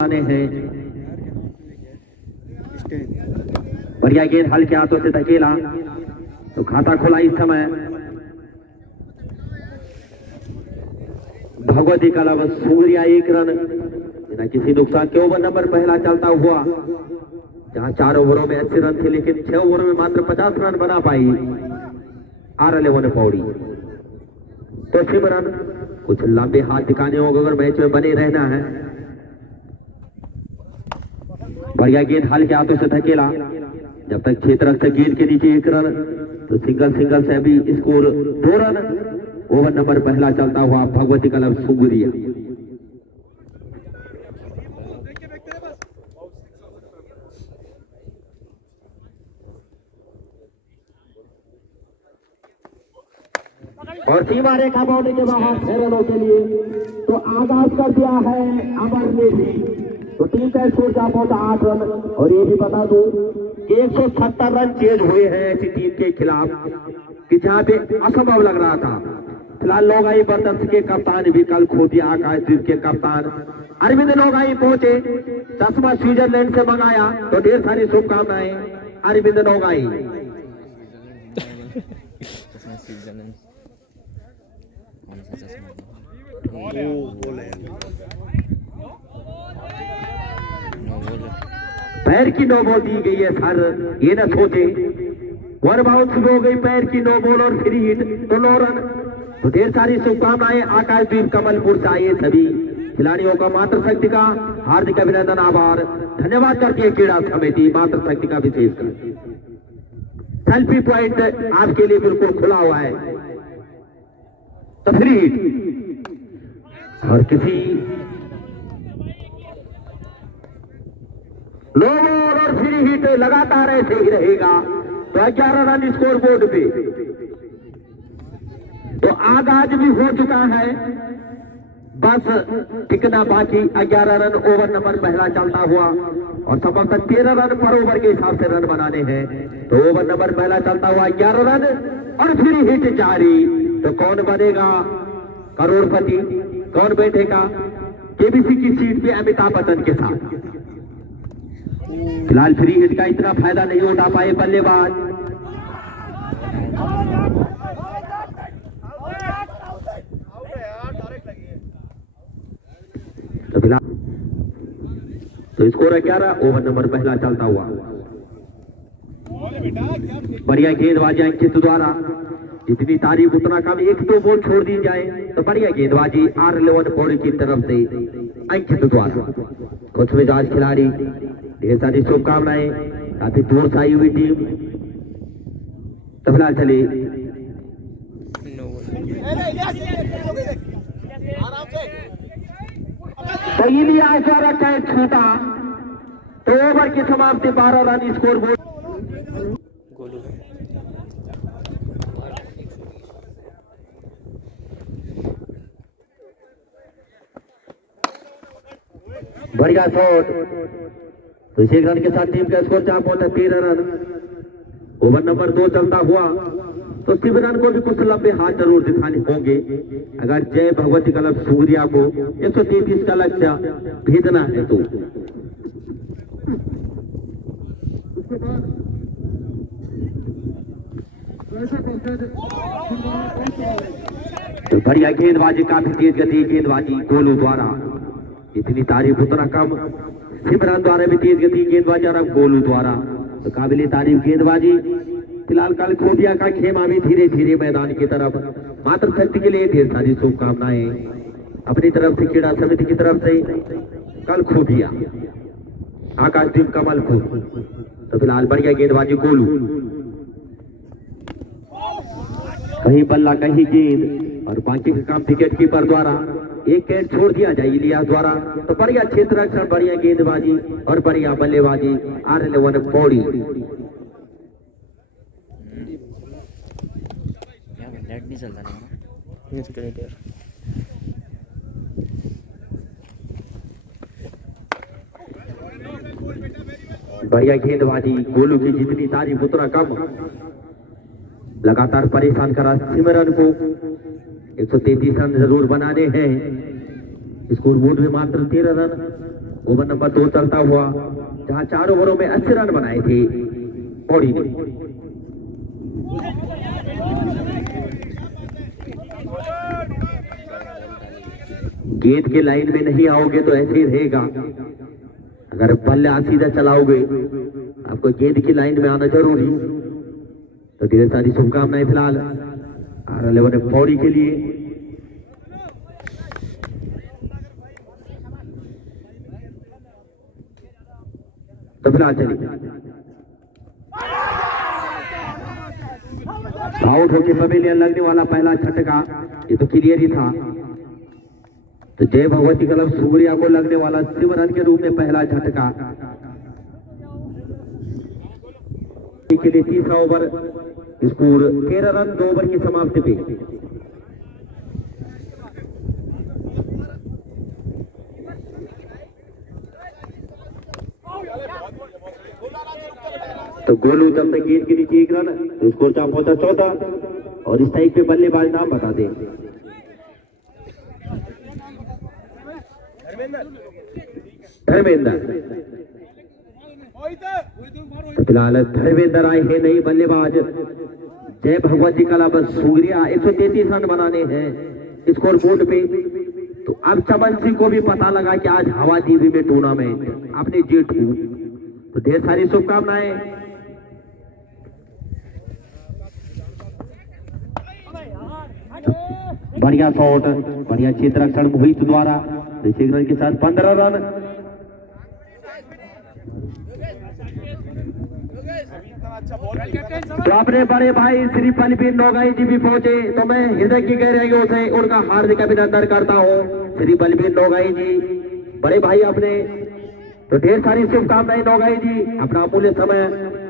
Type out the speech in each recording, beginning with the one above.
हैं। बढ़िया गेंद हल्के हाथों से धकेला तो खाता खुला इस समय भगवती कलब सूर्या 1 रन बिना किसी नुकसान के। ओवर नंबर पहला चलता हुआ जहां 4 ओवरों में 80 रन थे लेकिन 6 ओवरों में मात्र 50 रन बना पाई R11 पौड़ी। तो सिमरन कुछ लंबे हाथ दिखाने होंगे अगर मैच में बने रहना है। बढ़िया गेंद हल्के हाथों से धकेला जब तक क्षेत्र से गेंद के नीचे 1 रन तो सिंगल से अभी स्कोर 2 रन। ओवर नंबर पहला चलता हुआ भगवती कलब सुंगुरिया। और सीमा रेखा बाउंड्री के बाहर 6 रनों के लिए तो आगाज कर दिया है अमर ने भी। तो टीम का स्कोर जा पहुंचा 8 रन। और ये भी बता दूं 170 रन चेज हुए हैं ऐसी टीम के खिलाफ कि जहां पे असंभव लग रहा था। फिलहाल लोगाई बर्दर्स के कप्तान भी कल खो दिया। आकाशदीप के कप्तान अरविंद लोगाई पहुंचे, चश्मा स्विट्जरलैंड से मंगाया तो ढेर सारी शुभकामनाएं अरविंद लोगाई। पैर की 9 बॉल दी गई है सर, ये ना सोचे 1 बाउंस हो गई पैर की 9 बॉल और फ्री हिट तो 9 रन। तो ढेर सारी शुभकामनाएं आकाशदीप कमलपुर से आए सभी खिलाड़ियों का मातृ शक्ति का हार्दिक अभिनंदन आभार धन्यवाद करती है क्रीड़ा समिति मातृ शक्ति का विशेषकर। सेल्फी पॉइंट आपके लिए बिल्कुल खुला हुआ है। तो फ्री हिट और किसी 9 बॉल और फ्री हिट लगातार ऐसे ही रहेगा तो 11 रन स्कोर बोर्ड पे। तो आगाज भी हो चुका है, बस टिकना बाकी 11 रन। ओवर नंबर पहला चलता हुआ और संभवतः 13 रन पर ओवर के हिसाब से रन बनाने हैं। तो ओवर नंबर पहला चलता हुआ 11 रन और फ्री हिट जारी। तो कौन बनेगा करोड़पति, कौन बैठेगा केबीसी की सीट पे अमिताभ बच्चन के साथ। फिलहाल फ्री हिट का इतना फायदा नहीं उठा पाए बल्लेबाज। तो फिलहाल तो स्कोर है 11। ओवर नंबर पहला चलता हुआ बढ़िया गेंदबाजी अंकित द्वारा, जितनी तारीफ उतना कम, 1-2 बॉल छोड़ दी जाए तो बढ़िया गेंदबाजी R11 पौड़ी की तरफ से अंकित द्वारा। कुछ मिजाज खिलाड़ी, ढेर सारी शुभकामनाएं, काफी दूर से आई हुई टीम। तो फिलहाल चले पहली आचारा कैच छूटा तो ओवर की समाप्ति 12 रन स्कोर बोर्ड। बढ़िया शॉट तो 1 रन के साथ टीम का स्कोर जा पहुंचा 13 रन। ओवर नंबर 2 चलता हुआ तो सिमरन को भी कुछ लंबे हाथ जरूर दिखाने होंगे अगर जय भगवती कलब सूर्या को 133 का लक्ष्य भेजना है तो। बढ़िया गेंदबाजी, काफी तेज गति गेंदबाजी गोलू द्वारा, इतनी तारीफ उतना कम। सिमरन द्वारा भी तेज गति गेंदबाजी और अब गोलू द्वारा तो काबिल तारीफ गेंदबाजी। फिलहाल कल खोबिया का खेमा भी धीरे धीरे मैदान की तरफ। मातृ शक्ति के लिए ढेर सारी शुभकामनाएं अपनी तरफ से क्रीड़ा समिति की तरफ से कल खोबिया आकाशदीप कमलपुर। तो फिलहाल बढ़िया गेंदबाजी गोलू, कहीं बल्ला कहीं गेंद और बाकी का काम विकेट कीपर द्वारा। एक कैच छोड़ दिया जाए इलियास द्वारा। तो बढ़िया क्षेत्र रक्षण, बढ़िया गेंदबाजी और बढ़िया बल्लेबाजी R11 पौड़ी। नहीं चलता नहीं बढ़िया गेंदबाजी गोलू की, जितनी तारीफ उतना कम। लगातार परेशान करा सिमरन को। 133 रन जरूर बनाने हैं। स्कोर बोर्ड में मात्र 13 रन। ओवर नंबर 2 चलता हुआ, जहां 4 ओवरों में 80 रन बनाए थे पौड़ी ने। गेंद के लाइन में नहीं आओगे तो ऐसे ही रहेगा। अगर बल्ले सीधा चलाओगे, आपको गेंद की लाइन में आना जरूरी। तो ढेर सारी शुभकामनाएं फिलहाल R11 पौड़ी के लिए। तो फिलहाल चलिए आउट होके पवेलियन लगने वाला पहला झटका, ये तो क्लियर ही था। तो जय भगवती क्लब सूर्या को लगने वाला सिमरन के रूप में पहला झटका के लिए। तीसरा ओवर, स्कोर 13 रन 2 ओवर की समाप्ति पे। तो गोलू जब तक गेंद के नीचे 1 रन, तो स्कोर चाप होता 14। और इस टाइप पे बल्लेबाज नाम बता दे। धर्मेंद्र, तो फिलहाल धर्मेंद्र आए हैं नई बल्लेबाज जय भगवती क्लब सूर्या। 133 रन बनाने हैं स्कोर बोर्ड पे। तो अब चमन सिंह को भी पता लगा कि आज हवा दीवी में टूर्नामेंट अपने जेठ को। तो ढेर सारी शुभकामनाएं। बढ़िया शॉट, बढ़िया क्षेत्र रक्षण मोहित द्वारा। 1 रन के साथ 15 रन। तो अपने बड़े भाई श्री बलबीर नोगाई जी भी पहुंचे, तो मैं हृदय की गहराइयों से उनका हार्दिक अभिनंदन करता हूं। श्री बलबीर नोगाई जी बड़े भाई अपने। तो ढेर सारी शुभकामनाएं नोगाई जी, अपना अमूल्य समय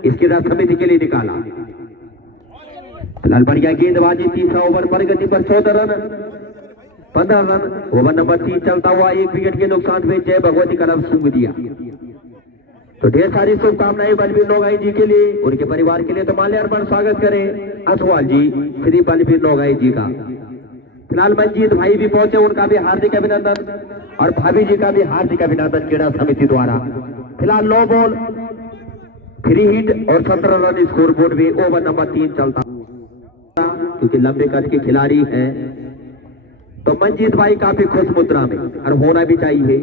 इसकी समिति के लिए निकाला। फिलहाल बढ़िया गेंदबाजी। तीसरा ओवर पर गति पर 14 रन 15 रन। ओवर नंबर 3 चलता हुआ 1 विकेट के नुकसान पे जय भगवती क्लब सूर्या। तो ढेर सारी शुभकामनाएं बलबीर नोगाई जी के लिए, उनके परिवार के लिए। तो माल्यार्पण स्वागत करें असवाल जी श्री बलबीर नोगाई जी का। फिलहाल मंजीत भाई भी पहुंचे, उनका भी हार्दिक अभिनंदन। और भाभी जी का भी हार्दिक अभिनंदन क्रीड़ा समिति द्वारा। फिलहाल 9 बॉल 3 हिट और 17 रन स्कोर बोर्ड में। ओवर नंबर 3 चलता, क्योंकि लंबे कद के खिलाड़ी हैं। तो मंजीत भाई काफी खुश मुद्रा में, और होना भी चाहिए।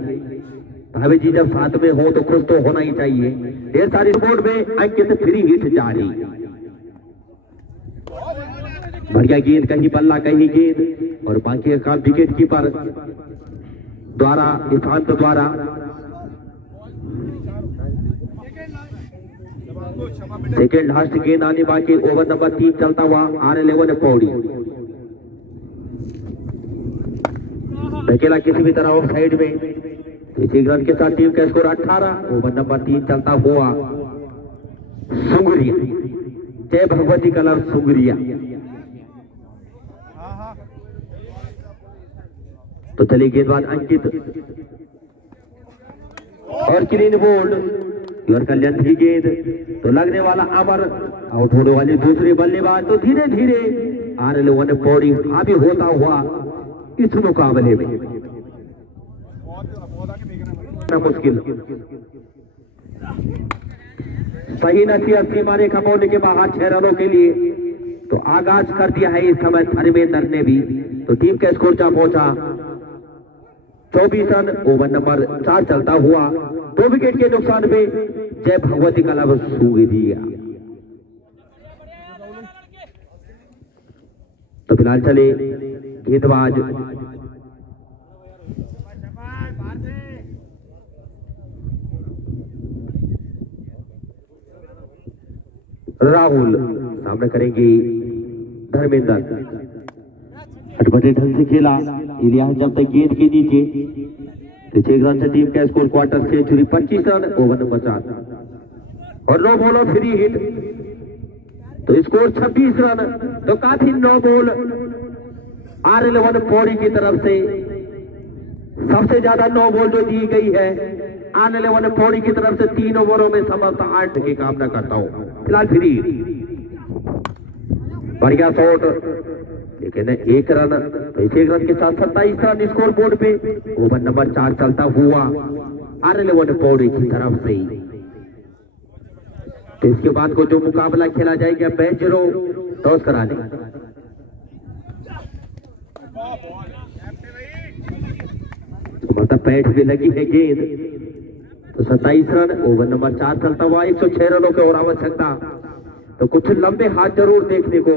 भाभी जी जब साथ में हो तो खुश तो होना ही चाहिए। ढेर सारी बोर्ड में अंकित 3 हिट जारी। बढ़िया गेंद, कहीं बल्ला कहीं गेंद। और बाकी का विकेट कीपर द्वारा, ईशांत द्वारा। सेकेंड लास्ट गेंद आने बाकी। ओवर नंबर 3 चलता हुआ R11 पौड़ी। अकेला किसी भी तरह ऑफ साइड में। 1 रन के साथ टीम का स्कोर 18। ओवर नंबर 3 चलता हुआ सुंगरिया जय भगवती क्लब सुंगरिया। तो चलिए गेंदबाज अंकित और क्लीन बोल्ड। योर कल्याण की गेंद, तो लगने वाला अमर। आउट होने वाले दूसरे बल्लेबाज। तो धीरे धीरे R11 पौड़ी हावी होता हुआ इस मुकाबले में। मुश्किल सही नसीहत सीमा रेखा पौने के बाहर 6 रनों के लिए। तो आगाज कर दिया है इस समय धर्मेंद्र ने भी। तो टीम का स्कोर जा पहुंचा 24 रन। ओवर नंबर 4 चलता हुआ 2 विकेट के नुकसान पे जय भगवती क्लब सूर्या। तो फिलहाल चले गेंदबाज राहुल, सामने करेंगे धर्मेंद्र। अटपटे ढंग से खेला इलियास जब तक गेंद के नीचे। 1 रन से टीम का score quarter century 25 run. Over number 4 और 9 बॉल 3 हिट। तो स्कोर 26 रन। तो काफी 9 बॉल R11 पौड़ी की तरफ से सबसे ज्यादा 9 बॉल जो दी गई है R11 पौड़ी की तरफ से 3 ओवरों में समाप्त 8 की कामना करता हूं। फिलहाल फ्री, बढ़िया शॉट, लेकिन 1 रन। तो 1 रन के साथ 27 रन स्कोर बोर्ड पे। ओवर नंबर 4 चलता हुआ R11 पौड़ी की तरफ से। तो इसके बाद को जो मुकाबला खेला जाएगा मैच 0 टॉस कराने। मतलब पैठ भी लगी है गेंद। तो 27 रन, ओवर नंबर 4 चलता हुआ 106 रनों की और आवश्यकता। तो कुछ लंबे हाथ जरूर देखने को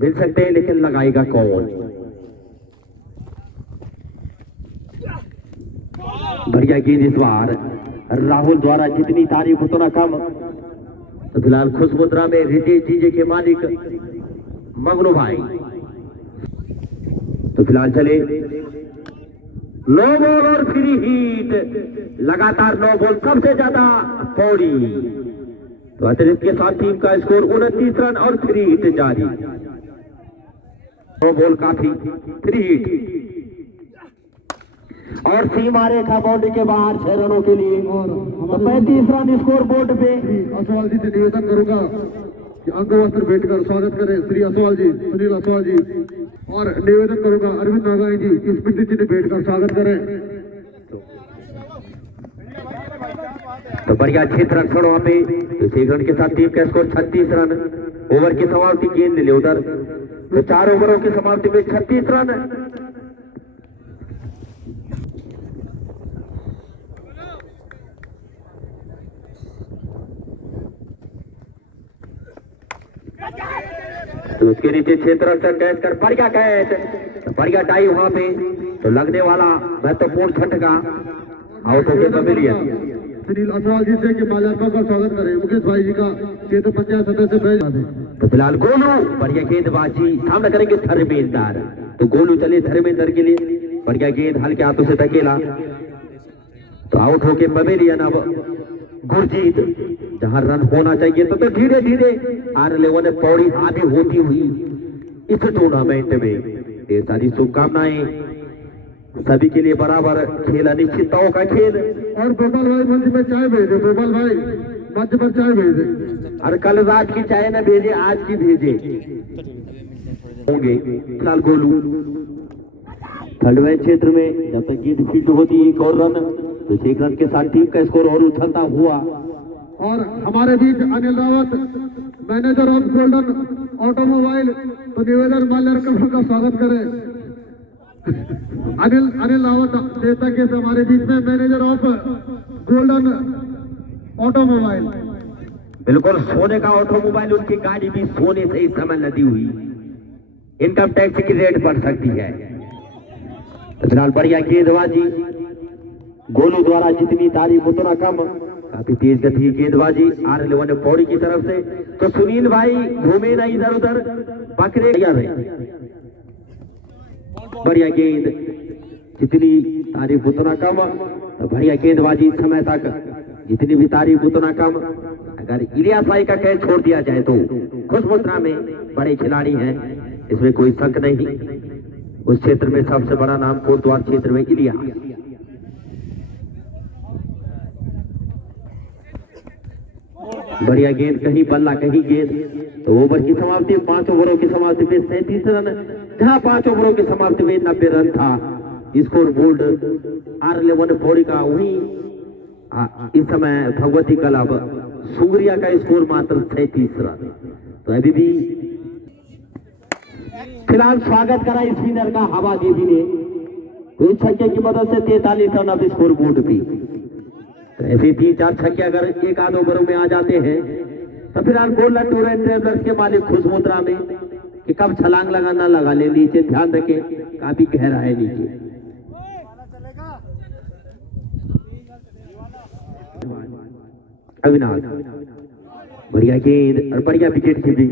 मिल सकते हैं, लेकिन लगाएगा कौन? बढ़िया गेंद इस बार राहुल द्वारा जितनी तारीफ उतना कम। तो फिलहाल खुश मुद्रा में रिजे चीजे के मालिक मगनू भाई। तो फिलहाल चले 9 बॉल और फ्री हिट, लगातार 9 बॉल सबसे ज्यादा पौड़ी। तो अतिरिक्त के साथ टीम का स्कोर 29 रन और फ्री हिट जारी। 9 बॉल काफी, फ्री हिट और सीमा रेखा बाउंड्री के बाहर 6 रनों के लिए। और तो 35 रन स्कोर बोर्ड पे। असवाल जी से निवेदन करूंगा कि अंगवस्त्र बैठकर स्वागत करें श्री असवाल जी, सुनील असवाल जी। और निवेदन करूंगा अरविंद नागाई जी की स्मृति चिन्ह बैठकर स्वागत करें। तो बढ़िया 6 रन छोड़ो वहां पे। तो 6 रन के साथ टीम का स्कोर 36 रन। ओवर की समाप्ति गेंद ले उधर। तो 4 ओवरों की समाप्ति में 36 रन। तो उसके नीचे 6 रन से कैच कर बढ़िया कैच, बढ़िया टाई वहां पे। तो लगने वाला महत्वपूर्ण झटका आउट होकर पवेलियन। सुनील असवाल जी से कि माल्यार्पण का स्वागत करें मुकेश भाई जी का क्षेत्र पंचायत सदस्य भेज दें। तो फिलहाल गोलू बढ़िया गेंदबाजी सामना करेंगे धर्मेंद्र। तो गोलू चले धर्मेंद्र के लिए, बढ़िया गेंद हल्के हाथों से धकेला। तो आउट होके पवेलियन अब गुरजीत, जहां रन होना चाहिए। तो धीरे धीरे R11 पौड़ी हावी होती हुई इस टूर्नामेंट में। ये सारी शुभकामनाएं सभी के लिए। बराबर खेल अनिश्चितताओं का खेल। और गोपाल भाई मंच में चाय भेजे, गोपाल भाई मंच पर चाय भेजे। और कल रात की चाय न भेजे, आज की भेजे होंगे। फिलहाल गोलू थर्ड मैच क्षेत्र में जब तक गेंद फिट होती है 1 और रन। तो 6 रन के साथ टीम का स्कोर और उछलता हुआ। और हमारे बीच Anil Rawat, manager of golden automobile. तो निवेदन माल्यार्पण का स्वागत करें अनिल रावत देता के हमारे बीच में मैनेजर ऑफ गोल्डन ऑटोमोबाइल। बिल्कुल सोने का ऑटोमोबाइल, उनकी गाड़ी भी सोने से इस समय लदी हुई। इनकम टैक्स की रेट बढ़ सकती है। तो फिलहाल बढ़िया गेंदबाजी गोलू द्वारा जितनी तारीफ उतना कम। काफी तेज गति की गेंदबाजी R11 पौड़ी की तरफ से। तो सुनील भाई घूमे ना इधर उधर, बकरे बढ़िया गेंद, जितनी तारीफ उतना कम। तो बढ़िया गेंदबाजी समय तक जितनी भी तारीफ उतना कम। अगर इलियास भाई का कैच छोड़ दिया जाए तो खुश मुद्रा में बड़े खिलाड़ी हैं, इसमें कोई शक नहीं। उस क्षेत्र में सबसे बड़ा नाम कोटद्वार क्षेत्र में इलियास। बढ़िया गेंद, कहीं बल्ला कहीं गेंद। तो ओवर की समाप्ति 5 ओवरों की समाप्ति में 37 रन, जहां 5 ओवरों की समाप्ति में 90 रन था स्कोर बोर्ड R11 पौड़ी का। वही इस समय भगवती क्लब सुगरिया का स्कोर मात्र 37 रन। तो अभी भी फिलहाल स्वागत करा स्पिनर का हवा देवी ने। तो इस छक्के की मदद से 43 रन अब स्कोर बोर्ड पे। तो ऐसे 3-4 छक्के अगर एक आध ओवरों में आ जाते हैं तो फिलहाल गोल्डन टूर एंड ट्रेवलर्स के मालिक खुश मुद्रा में कि कब छलांग लगाना लगा ले। नीचे ध्यान रखें, काफी गहरा है नीचे। अविनाश बढ़िया गेंद और बढ़िया विकेट कीपिंग,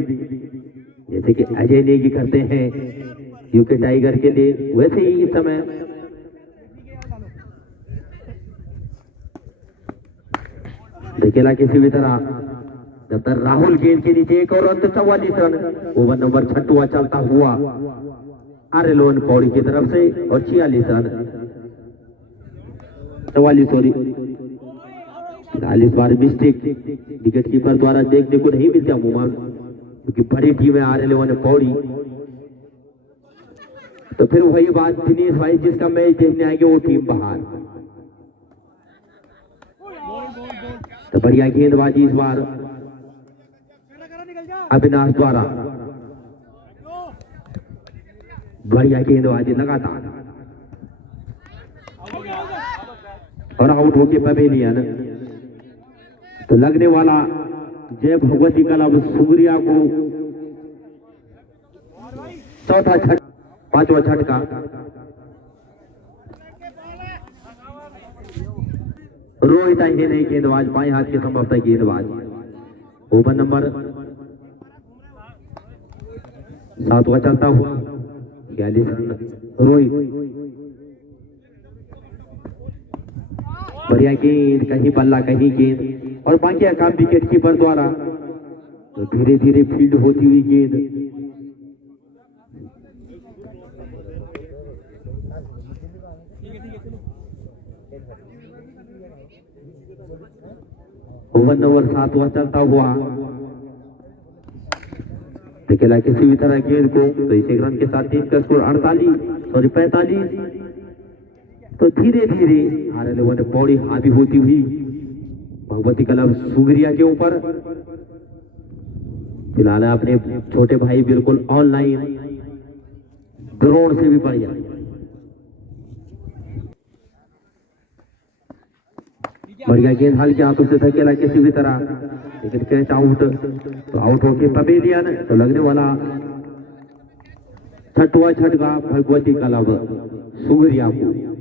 जैसे कि अजय नेगी करते हैं यूके टाइगर के लिए, वैसे ही इस समय धकेला किसी भी तरह। जब तक राहुल गेंद के नीचे 1 और रन, तो 44 रन। ओवर नंबर 6 चलता हुआ R11 पौड़ी की तरफ से और 46 रन, 44 सॉरी 40 बार मिस्टेक विकेट कीपर द्वारा देखने को नहीं मिलता अमूमन, क्योंकि बड़ी टीम है R11 पौड़ी। तो फिर वही बात, दिनेश भाई जिसका मैच देखने आएंगे वो टीम बाहर। तो बढ़िया गेंदबाजी इस बार अविनाश द्वारा, बढ़िया गेंदबाजी लगातार और आउट होके पवेलियन। तो लगने वाला जय भगवती क्लब सुगरिया को चौथा छट, पांचवा छटका। रोहित ही नहीं गेंदबाज, बाएं हाथ के संभवतः गेंदबाज। ओवर नंबर 7वां चलता हुआ 42 रन रोहित। बढ़िया गेंद, कहीं बल्ला कहीं गेंद और बाकी काम विकेट कीपर द्वारा। तो धीरे धीरे फील्ड होती हुई गेंद ओवर नंबर 7वां चलता हुआ खेला किसी भी तरह गेंद को। तो इस एक रन के साथ टीम का स्कोर 45। तो धीरे धीरे RL बॉडी हावी होती हुई भगवती क्लब सुगरिया के ऊपर। फिलहाल अपने छोटे भाई बिल्कुल ऑनलाइन ड्रोन से भी बढ़िया। बढ़िया गेंद हल्के हाथों से धकेला किसी भी तरह, लेकिन कैच आउट। तो आउट होके पवेलियन। तो लगने वाला 6वां छटका भगवती क्लब सुगरिया को।